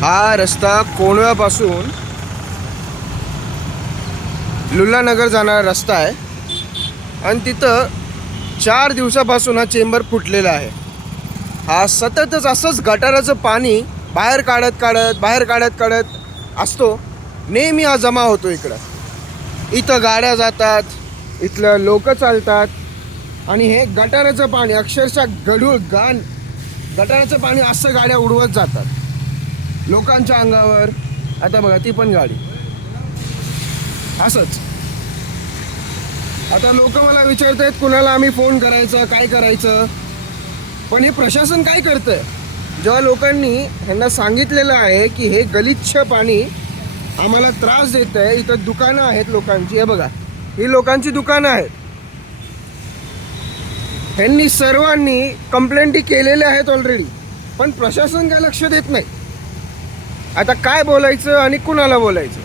हा रस्ता कोंडव्यापासून लुल्लानगर जाणारा रस्ता आहे आणि तिथं 4 दिवसापासून हा चेंबर फुटलेला आहे. हा सततच असंच गटाराचं पाणी बाहेर काढत असतो. नेहमी हा जमा होतो इकडं. इथं गाड्या जातात, इथलं लोक चालतात आणि हे गटाराचं पाणी अक्षरशः गढूळ घाण गटाराचं पाणी असं गाड्या उडवत जातात लोकांच्या अंगावर. आता बघा ती पण गाडी असंच. आता लोक मला विचारत आहेत कुणाला आम्ही फोन करायचा, काय करायचं. पण हे प्रशासन काय करतंय? जेव्हा लोकांनी ह्यांना सांगितलेलं आहे की हे गलिच्छ पाणी आम्हाला त्रास देत आहे, इथं दुकानं आहेत लोकांची, हे बघा ही लोकांची दुकानं आहेत, ह्यांनी सर्वांनी कंप्लेंटी केलेल्या आहेत ऑलरेडी, पण प्रशासन काय लक्ष देत नाही. आता काय बोलायचं आणि कुणाला बोलायचं?